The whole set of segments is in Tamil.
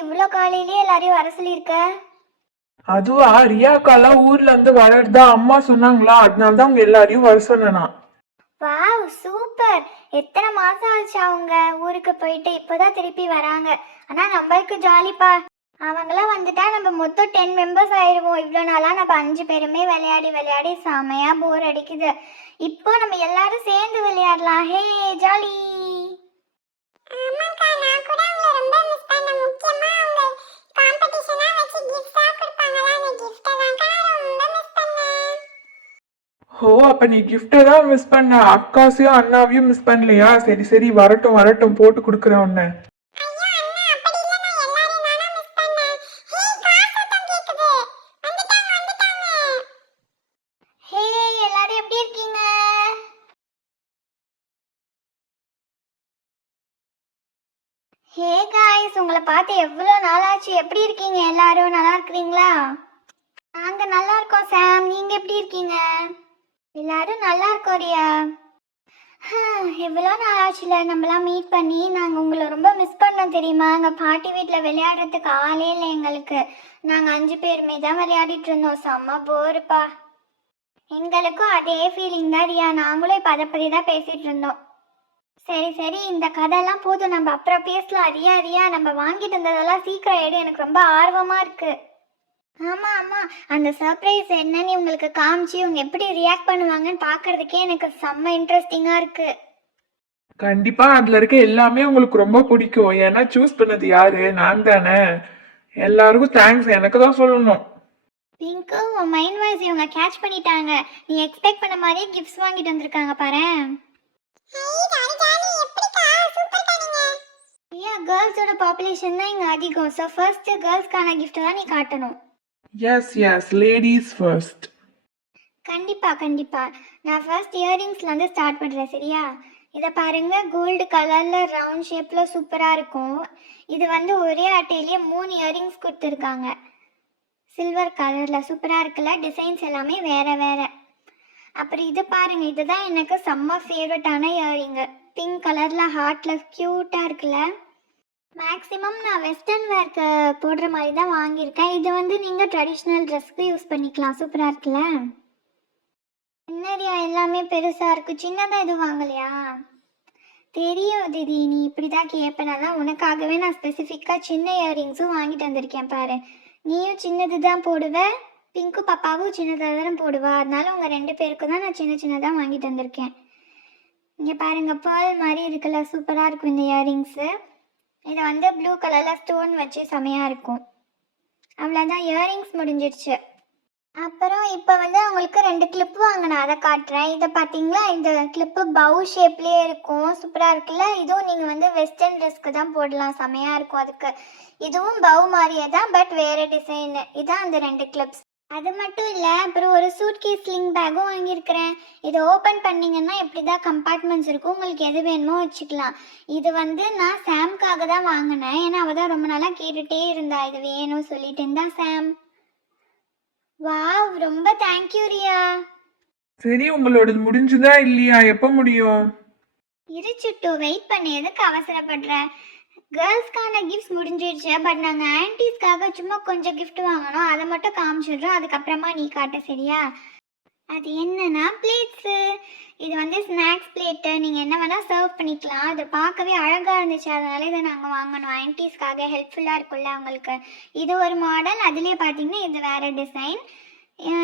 இவ்வளோ காலையிலேயே எல்லாரையும் வர சொல்லியிருக்க? அதுவா, ரியாக்காலாம் ஊர்ல இருந்து வரதா அம்மா சொன்னாங்களா, அதனாலதான் உங்க எல்லாரையும் வர சொன்னா. Wow super. எத்தனை மாசம் ஆச்சு அவங்க ஊருக்கு போயிட்டு இப்போதான் திருப்பி வராங்க. ஆனா நம்மளுக்கு ஜாலிப்பா. அவங்களாம் வந்துட்டா நம்ம மொத்தம் 10 மெம்பர்ஸ் ஆயிடுவோம். இவ்வளோ நாளா நம்ம 5 பேருமே விளையாடி விளையாடி செமையா போர் அடிக்குது. இப்போ நம்ம எல்லாரும் சேர்ந்து விளையாடலாம். ஹே ஜாலி. ஆமாக்கா, நான் கூட அவங்கள ரொம்ப மிஸ் பண்ணேன். முக்கியமா அவங்க காம்படிஷனா வச்சு கிஃப்ட்ஸா கொடுப்பாங்களா, அந்த கிஃப்ட்டை தான்க்கா ரொம்ப மிஸ் பண்ணேன். ஓ, அப்ப நீ கிஃப்ட தான் மிஸ் பண்ண, அக்காசையும் அண்ணாவையும் மிஸ் பண்ணலையா? சரி சரி, வரட்டும் வரட்டும், போட்டு கொடுக்குறேன் உன்ன. ஐயோ அண்ணா, அப்படி இல்ல, நான் எல்லாரையும் தானா மிஸ் பண்ணேன். ஹே, கார் சத்தம் கேக்குது. வந்துட்டாங்க வந்துட்டாங்க. ஹே எல்லாரும் எப்படி இருக்கீங்க? ஹே காய்ஸ், உங்களை பார்த்து எவ்வளோ நாளாச்சு. எப்படி இருக்கீங்க எல்லாரும்? நல்லா இருக்கிறீங்களா? நாங்க நல்லா இருக்கோம் சாம். நீங்க எப்படி இருக்கீங்க? எல்லாரும் நல்லா இருக்கோம் ரியா. எவ்வளோ நாள் ஆச்சுல நம்மளாம் மீட் பண்ணி. நாங்கள் உங்களை ரொம்ப மிஸ் பண்ணோம் தெரியுமா? எங்கள் பாட்டி வீட்டில் விளையாடுறதுக்கு ஆளே இல்லை எங்களுக்கு. நாங்கள் 5 பேருமே தான் விளையாடிட்டு இருந்தோம். செம்ம போருப்பா. எங்களுக்கும் அதே ஃபீலிங் தான் ரியா. நாங்களும் இப்போ அதை பற்றி தான் பேசிகிட்டு இருந்தோம். சரி சரி, இந்த கதையெல்லாம் போதும், நம்ம அப்புறம் பேசலாம். ரியா ரியா, நம்ம வாங்கிட்டு இருந்ததெல்லாம் சீக்கிரம் எடு, எனக்கு ரொம்ப ஆர்வமாக இருக்குது. ஆமாம் ஆமாம், அந்த சர்ப்ரைஸ் என்னன்னு உங்களுக்கு காமிச்சு இவங்க எப்படி ரியாக்ட் பண்ணுவாங்கன்னு பார்க்கறதுக்கே எனக்கு செம்ம இன்ட்ரெஸ்டிங்காக இருக்குது. கண்டிப்பா அதுல இருக்க எல்லாமே உங்களுக்கு ரொம்ப பிடிக்கும். ஏன்னா சூஸ் பண்ணது யாரு? நான் தானே. எல்லாருக்கும் தேங்க்ஸ் எனக்கு தான் சொல்லணும். பிங்க்கு, உன் மைண்ட் வாய்ஸ் இவங்க கேட்ச் பண்ணிட்டாங்க. நீ எக்ஸ்பெக்ட் பண்ண மாதிரியே கிஃப்ட்ஸ் வாங்கிட்டு வந்திருக்காங்க பாரு. ஹே ஜாலி ஜாலி, எப்படிக்கா? சூப்பர்க்கா நீங்க. ரியா, கேர்ள்ஸோட பாப்புலேஷன் தான் இங்கே அதிகம். ஸோ ஃபர்ஸ்ட் கேர்ள்ஸ்க்கான கிஃப்ட் தான் நீ காட்டணும். Yes yes, ladies first. கண்டிப்பா கண்டிப்பா. நான் ஃபர்ஸ்ட் இயரிங்ஸ்லேருந்து ஸ்டார்ட் பண்ணுறேன், சரியா? இதை பாருங்க, கோல்டு கலரில் ரவுண்ட் ஷேப்பில் சூப்பராக இருக்கும். இது வந்து ஒரே அட்டையிலேயே 3 இயரிங்ஸ் கொடுத்துருக்காங்க. சில்வர் கலரில் சூப்பராக இருக்குல்ல? டிசைன்ஸ் எல்லாமே வேறு வேறு. அப்புறம் இது பாருங்க, இதுதான் எனக்கு செம்ம ஃபேவரட்டான இயரிங்கு. பிங்க் கலரில் ஹார்ட்டில் க்யூட்டாக இருக்குல்ல? மேக்ஸிமம் நான் வெஸ்டர்ன் வேர்க்கு போடுற மாதிரி தான் வாங்கியிருக்கேன். இது வந்து நீங்கள் ட்ரெடிஷ்னல் ட்ரெஸ்க்கு யூஸ் பண்ணிக்கலாம். சூப்பராக இருக்குல்ல? என்னடியா எல்லாமே பெருசாக இருக்குது, சின்னதாக எதுவும் வாங்கலையா? தெரியும் திதி, நீ இப்படி தான் கேட்பேனா. உனக்காகவே நான் ஸ்பெசிஃபிக்காக சின்ன இயரிங்ஸும் வாங்கிட்டு வந்திருக்கேன் பாரு. நீயும் சின்னது தான் போடுவ, பிங்க்கு பாப்பாவும் சின்னதாக தான் போடுவா. அதனால உங்கள் 2 பேருக்கு தான் நான் சின்ன சின்னதாக வாங்கிட்டு வந்திருக்கேன். இங்கே பாருங்கள், பேர்ல் மாதிரி இருக்குல்ல? சூப்பராக இருக்கும் இந்த இயரிங்ஸு. இதை வந்து ப்ளூ கலரில் ஸ்டோன் வச்சு செமையாக இருக்கும். அவ்வளோதான், இயரிங்ஸ் முடிஞ்சிடுச்சு. அப்புறம் இப்போ வந்து அவங்களுக்கு 2 கிளிப்பு வாங்கினேன், அதை காட்டுறேன். இதை பார்த்தீங்களா? இந்த கிளிப்பு பவு ஷேப்லேயே இருக்கும். சூப்பராக இருக்குல்ல? இதுவும் நீங்கள் வந்து வெஸ்டர்ன் ட்ரெஸ்க்கு தான் போடலாம், செமையாக இருக்கும் அதுக்கு. இதுவும் பவு மாதிரியே தான், பட் வேறு டிசைனு. இதான் அந்த 2 கிளிப்ஸ். அது மட்டும் இல்லை, அப்புறம் ஒரு சூட்கேஸ் ஸ்லிங் பேக்கும் வாங்கியிருக்கிறேன். இதை ஓப்பன் பண்ணிங்கன்னா இப்படி தான் கம்பார்ட்மெண்ட்ஸ் இருக்கும். உங்களுக்கு எது வேணுமோ வச்சுக்கலாம். இது வந்து நான் சாம்காக தான் வாங்கினேன். ஏன்னா அவள் தான் ரொம்ப நாளாக கேட்டுகிட்டே இருந்தா இது வேணும் சொல்லிட்டு இருந்தா. சாம், வாவ், ரொம்ப தேங்க்யூ ரியா. சரி, உங்களோடது முடிஞ்சுதா இல்லையா? எப்போ முடியும்? இருச்சுட்டு வெயிட் பண்ணி எதுக்கு அவசரப்படுற? கேர்ள்ஸ்க்கான கிஃப்ட்ஸ் முடிஞ்சிடுச்சு. பட் நாங்கள் ஆன்டிஸ்க்காக சும்மா கொஞ்சம் கிஃப்ட் வாங்கணும், அதை மட்டும் காமிச்சிடுறோம். அதுக்கப்புறமா நீ காட்ட, சரியா? அது என்னன்னா பிளேட்ஸு. இது வந்து ஸ்நாக்ஸ் பிளேட்டு. நீங்கள் என்ன வேணால் சர்வ் பண்ணிக்கலாம். அது பார்க்கவே அழகாக இருந்துச்சு, அதனால இதை நாங்கள் வாங்கணும். ஆன்டிஸ்க்காக ஹெல்ப்ஃபுல்லாக இருக்கும்ல அவங்களுக்கு. இது ஒரு மாடல். அதுலேயே பார்த்தீங்கன்னா இது வேறு டிசைன்.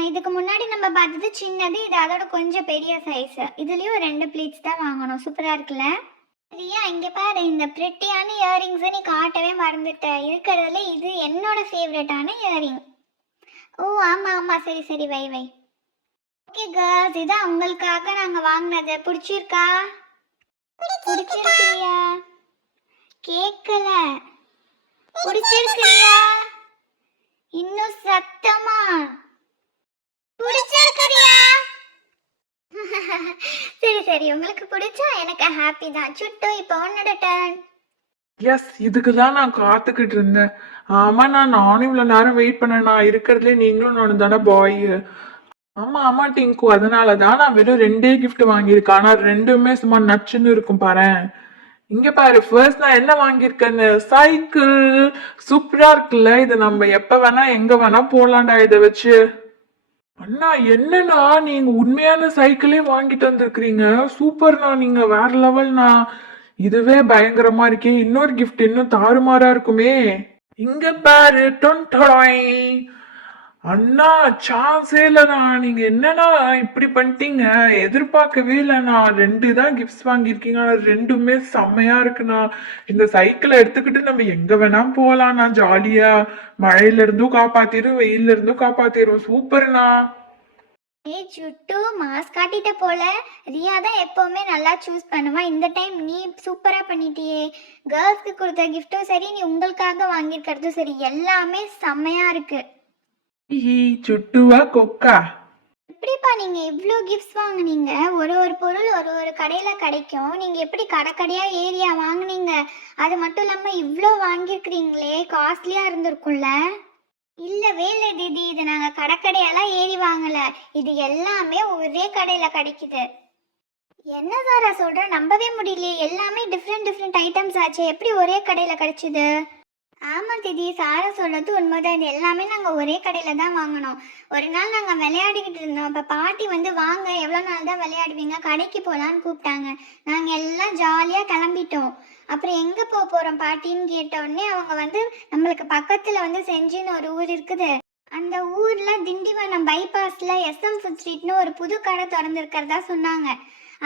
இதுக்கு முன்னாடி நம்ம பார்த்தது சின்னது, இது அதோட கொஞ்சம் பெரிய சைஸு. இதுலேயும் 2 பிளேட்ஸ் தான் வாங்கணும். சூப்பராக இருக்குல்ல? ரியா, இங்கே பாரு, இந்த பிரிட்டியான இயரிங்ஸை நீ காட்டவே மறந்துட்ட. இருக்கிறதுல இது என்னோட ஃபேவரட்டான இயரிங். ஓ ஆமாம் ஆமாம், சரி சரி, வை வை. ஓகே கேர்ள்ஸ், இதான் உங்களுக்காக நாங்கள் வாங்கினது. பிடிச்சிருக்கா? பிடிச்சிருக்கியா? கேட்கல. பிடிச்சிருக்கியா? இன்னும் சத்தமா பிடிச்சிருக்கியா? சரி சரி, உங்களுக்கு பிடிச்சா எனக்கு ஹாப்பி தான். சுட்டு, இப்போ உன்னோட டர்ன். எஸ், இதுக்கு தான் நான் காத்துக்கிட்டு இருந்தேன். ஆமா, நானும் இவ்வளவு நேரம் வெயிட் பண்ணேன். நான் இருக்கிறதுலே நீங்களும் நானும் தானே பாய். ஆமா ஆமா டிங்கு, அதனாலதான் நான் வெறும் 2 கிஃப்ட் வாங்கியிருக்கேன். ஆனா 2மே சும்மா நச்சுன்னு இருக்கும் பாரு. இங்க பாரு, ஃபர்ஸ்ட் நான் என்ன வாங்கியிருக்கேன்னு, சைக்கிள். சூப்பரா இருக்குல்ல, இது நம்ம எப்ப வேணா எங்க வேணா போலாம்டா இதை வச்சு. அண்ணா என்னண்ணா நீங்க உண்மையான சைக்கிளே வாங்கிட்டு வந்திருக்கிறீங்க, சூப்பர்ண்ணா, நீங்க வேற லெவல்ண்ணா. இதுவே பயங்கரமா இருக்கே, இன்னொரு gift இன்னும் தாறுமாறா இருக்குமே. இங்க பாரு, டொன்டொடாய். அண்ணா சான்ஸே இல்லண்ணா, நீங்க என்னண்ணா இப்படி பண்ணிட்டீங்க, எதிர்பார்க்கவே இல்லைண்ணா. 2 தான் கிஃப்ட்ஸ் வாங்கியிருக்கீங்க, ஆனா ரெண்டுமே செம்மையா இருக்குண்ணா. இந்த சைக்கிளை எடுத்துக்கிட்டு நம்ம எங்க வேணா போலாம்ண்ணா, ஜாலியா. மழையில இருந்தும் காப்பாத்திரும், வெயில்ல இருந்தும் காப்பாத்திரும், சூப்பர்ண்ணா. ஏய் சுட்டு, மாஸ் காட்டிட்ட போல. ரியா தான் எப்பவுமே நல்லா சூஸ் பண்ணுவா, இந்த டைம் நீ சூப்பரா பண்ணிட்டியே. கேர்ள்ஸ்க்கு கொடுத்த கிஃப்ட்டும் சரி, நீ உங்களுக்காக வாங்கியிருக்கிறதும் சரி, எல்லாமே செம்மையா இருக்கு. ஹி சுட்டுவா கொக்கா. எப்படிப்பா நீங்க இவ்வளோ கிஃப்ட்ஸ் வாங்குனீங்க? ஒரு ஒரு பொருள் ஒரு ஒரு கடையில கிடைக்கும், நீங்க எப்படி கடை கடையா ஏரியா வாங்குனீங்க? அது மட்டும் இல்லாம இவ்வளோ வாங்கியிருக்கிறீங்களே, காஸ்ட்லியா இருந்திருக்கும்ல? இல்லவே இல்லை தீதி, இது நாங்க கடைக்கடையெல்லாம் ஏறி வாங்கல, இது எல்லாமே ஒரே கடையில கிடைக்குது. என்ன சாரா சொல்ற, நம்பவே முடியலையே, எல்லாமே டிஃப்ரெண்ட் டிஃப்ரெண்ட் ஐட்டம்ஸ் ஆச்சு, எப்படி ஒரே கடையில கிடைச்சிது? ஆமா தீதி, சாரா சொல்றது உண்மைதான், இது எல்லாமே நாங்க ஒரே கடையில தான் வாங்கினோம். ஒரு நாள் நாங்க விளையாடிக்கிட்டு இருந்தோம், அப்ப பாட்டி வந்து வாங்க எவ்வளோ நாள் தான் விளையாடுவீங்க, கடைக்கு போகலான்னு கூப்பிட்டாங்க. நாங்க எல்லாம் ஜாலியா கிளம்பிட்டோம். அப்புறம் எங்க போக போறோம் பாட்டின்னு கேட்ட உடனே அவங்க வந்து நம்மளுக்கு பக்கத்துல வந்து செஞ்சின்னு ஒரு ஊர் இருக்குது, அந்த ஊர்ல திண்டிவனம் பைபாஸ்ல SM ஃபுட் ஸ்ட்ரீட்னு ஒரு புது கடை திறந்துருக்கிறதா சொன்னாங்க.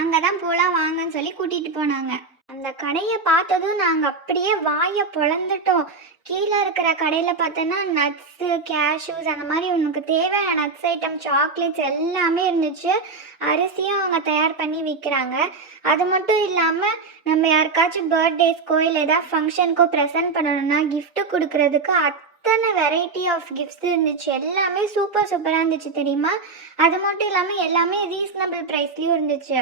அங்கதான் போலாம் வாங்கன்னு சொல்லி கூட்டிட்டு போனாங்க. அந்த கடையை பார்த்ததும் நாங்கள் அப்படியே வாயை பொழந்துட்டோம். கீழே இருக்கிற கடையில் பார்த்தோன்னா நட்ஸு, கேஷ்யூஸ், அந்த மாதிரி உனக்கு தேவையான நட்ஸ் ஐட்டம், சாக்லேட்ஸ் எல்லாமே இருந்துச்சு. அரிசியும் அவங்க தயார் பண்ணி விற்கிறாங்க. அது மட்டும் இல்லாமல் நம்ம யாருக்காச்சும் பர்த்டேஸ்க்கோ இல்லை ஏதாவது ஃபங்க்ஷனுக்கோ ப்ரெசென்ட் பண்ணணும்னா gift கொடுக்கறதுக்கு அத்தனை வெரைட்டி ஆஃப் கிஃப்ட்ஸ் இருந்துச்சு, எல்லாமே சூப்பர் சூப்பராக இருந்துச்சு தெரியுமா. அது மட்டும் இல்லாமல் எல்லாமே ரீசனபிள் ப்ரைஸ்லேயும் இருந்துச்சு.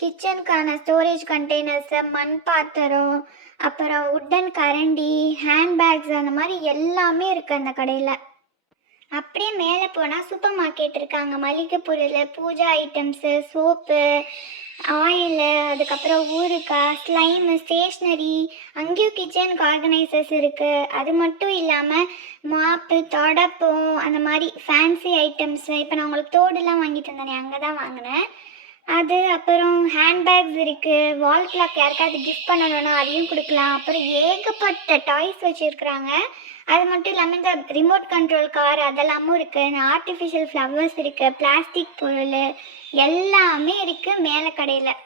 கிச்சனுக்கான ஸ்டோரேஜ் கண்டெய்னர்ஸு, மண் பாத்திரம், அப்புறம் உட்டன் கரண்டி, ஹேண்ட்பேக்ஸ், அந்த மாதிரி எல்லாமே இருக்குது அந்த கடையில். அப்படியே மேலே போனால் சூப்பர் மார்க்கெட் இருக்காங்க, மளிகை பொருள், பூஜா ஐட்டம்ஸு, சோப்பு, ஆயிலு, அதுக்கப்புறம் ஊறுகாய், ஸ்லைமு, ஸ்டேஷ்னரி, அங்கேயும் கிச்சனுக்கு ஆர்கனைசர்ஸ் இருக்குது. அது மட்டும் இல்லாமல் மாப்பு, தொடப்பம், அந்த மாதிரி ஃபேன்சி ஐட்டம்ஸு. இப்போ நான் உங்களுக்கு தோடுலாம் வாங்கிட்டு வந்தேனே, அங்கே தான் வாங்கினேன் அது. அப்புறம் ஹேண்ட்பேக்ஸ் இருக்குது, வால் கிளாக் யாருக்காவது கிஃப்ட் பண்ணணும்னா அதையும் கொடுக்கலாம். அப்புறம் ஏகப்பட்ட டாய்ஸ் வச்சுருக்குறாங்க. அது மட்டும் இல்லாமல் இந்த ரிமோட் கண்ட்ரோல் கார் அதெல்லாமும் இருக்குது, ஆர்டிஃபிஷியல் ஃப்ளவர்ஸ் இருக்குது, பிளாஸ்டிக் பொருள் எல்லாமே இருக்குது மேலே கடையில்.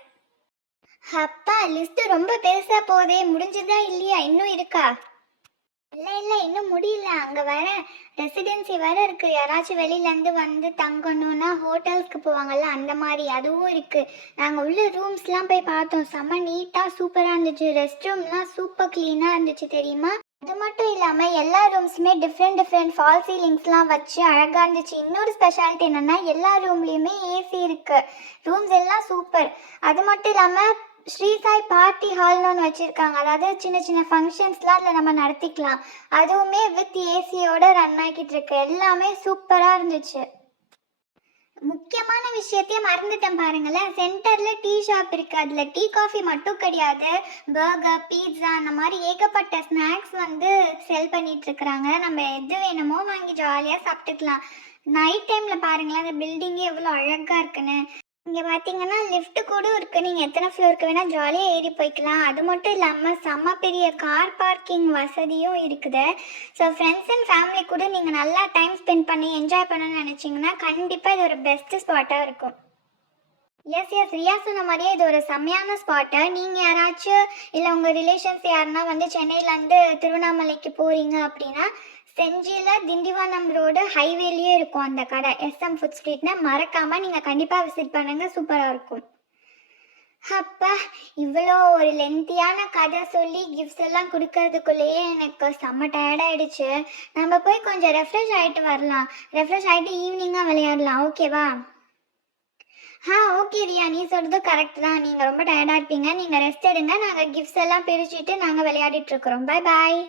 அப்பா லிஸ்ட்டு ரொம்ப பெருசாக போதே, முடிஞ்சதா இல்லையா, இன்னும் இருக்கா? இல்லை இல்லை இன்னும் முடியல, அங்கே வர ரெசிடென்சி வேற இருக்குது, யாராச்சும் வெளியிலேருந்து வந்து தங்கணும்னா ஹோட்டல்ஸ்க்கு போவாங்கள்ல அந்த மாதிரி அதுவும் இருக்குது. நாங்கள் உள்ள ரூம்ஸ்லாம் போய் பார்த்தோம், செம்ம நீட்டாக சூப்பராக இருந்துச்சு, ரெஸ்ட் ரூம்லாம் சூப்பர் க்ளீனாக இருந்துச்சு தெரியுமா. அது மட்டும் இல்லாமல் எல்லா ரூம்ஸுமே டிஃப்ரெண்ட் டிஃப்ரெண்ட் ஃபால் சீலிங்ஸ்லாம் வச்சு அழகாக இருந்துச்சு. இன்னொரு ஸ்பெஷாலிட்டி என்னென்னா எல்லா ரூம்லேயுமே AC இருக்குது, ரூம்ஸ் எல்லாம் சூப்பர். அது மட்டும் இல்லாமல் ஸ்ரீ சாய் பார்ட்டி ஹால்னு ஒன்று வச்சுருக்காங்க, அதாவது சின்ன சின்ன ஃபங்க்ஷன்ஸ்லாம் அதில் நம்ம நடத்திக்கலாம், அதுவுமே வித் ஏசியோட ரன் ஆகிட்டு இருக்கு, எல்லாமே சூப்பராக இருந்துச்சு. முக்கியமான விஷயத்தையே மறந்துட்டேன் பாருங்களேன், சென்டரில் டீ ஷாப் இருக்குது, அதில் டீ காஃபி மட்டும் கிடையாது, பர்கர், பீட்சா, அந்த மாதிரி ஏகப்பட்ட ஸ்நாக்ஸ் வந்து செல் பண்ணிகிட்ருக்குறாங்க. நம்ம எது வேணுமோ வாங்கி ஜாலியாக சாப்பிட்டுக்கலாம். நைட் டைமில் பாருங்களேன் அந்த பில்டிங்கே எவ்வளோ அழகாக இருக்குன்னு. இங்கே பார்த்தீங்கன்னா லிஃப்ட் கூட இருக்குது, நீங்கள் எத்தனை ஃப்ளோருக்கு வேணால் ஜாலியாக ஏறி போய்க்கலாம். அது மட்டும் இல்லாமல் செம்ம பெரிய கார் பார்க்கிங் வசதியும் இருக்குது. ஸோ ஃப்ரெண்ட்ஸ் அண்ட் ஃபேமிலி கூட நீங்கள் நல்லா டைம் ஸ்பெண்ட் பண்ணி என்ஜாய் பண்ணணும்னு நினச்சிங்கன்னா கண்டிப்பாக இது ஒரு பெஸ்ட்டு ஸ்பாட்டாக இருக்கும். எஸ் ரியா சொன்ன மாதிரியே இது ஒரு செம்மையான ஸ்பாட்டு. நீங்கள் யாராச்சும் இல்லை உங்கள் ரிலேஷன்ஸ் யாருன்னா வந்து சென்னையிலேருந்து திருவண்ணாமலைக்கு போகிறீங்க அப்படின்னா செஞ்சியில் திண்டிவனம் ரோடு ஹைவேலேயே இருக்கும் அந்த கடை, SM ஃபுட் ஸ்ட்ரீட்னு. மறக்காமல் நீங்கள் கண்டிப்பாக விசிட் பண்ணுங்கள், சூப்பராக இருக்கும். அப்பா இவ்வளோ ஒரு லென்த்தியான கதை சொல்லி கிஃப்ட்ஸ் எல்லாம் கொடுக்கறதுக்குள்ளேயே எனக்கு செம்ம டயர்டாயிடுச்சு. நம்ம போய் கொஞ்சம் ரெஃப்ரெஷ் ஆகிட்டு வரலாம், ரெஃப்ரெஷ் ஆகிட்டு ஈவினிங்காக விளையாடலாம், ஓகேவா? ஓகே ரியா, நீ சொல்கிறது கரெக்ட் தான், நீங்கள் ரொம்ப டயர்டாக இருப்பீங்க, நீங்கள் ரெஸ்ட் எடுங்க, நாங்கள் கிஃப்ட்ஸ் எல்லாம் பிரிச்சுட்டு நாங்கள் விளையாடிட்டு இருக்கிறோம். பாய் பாய்.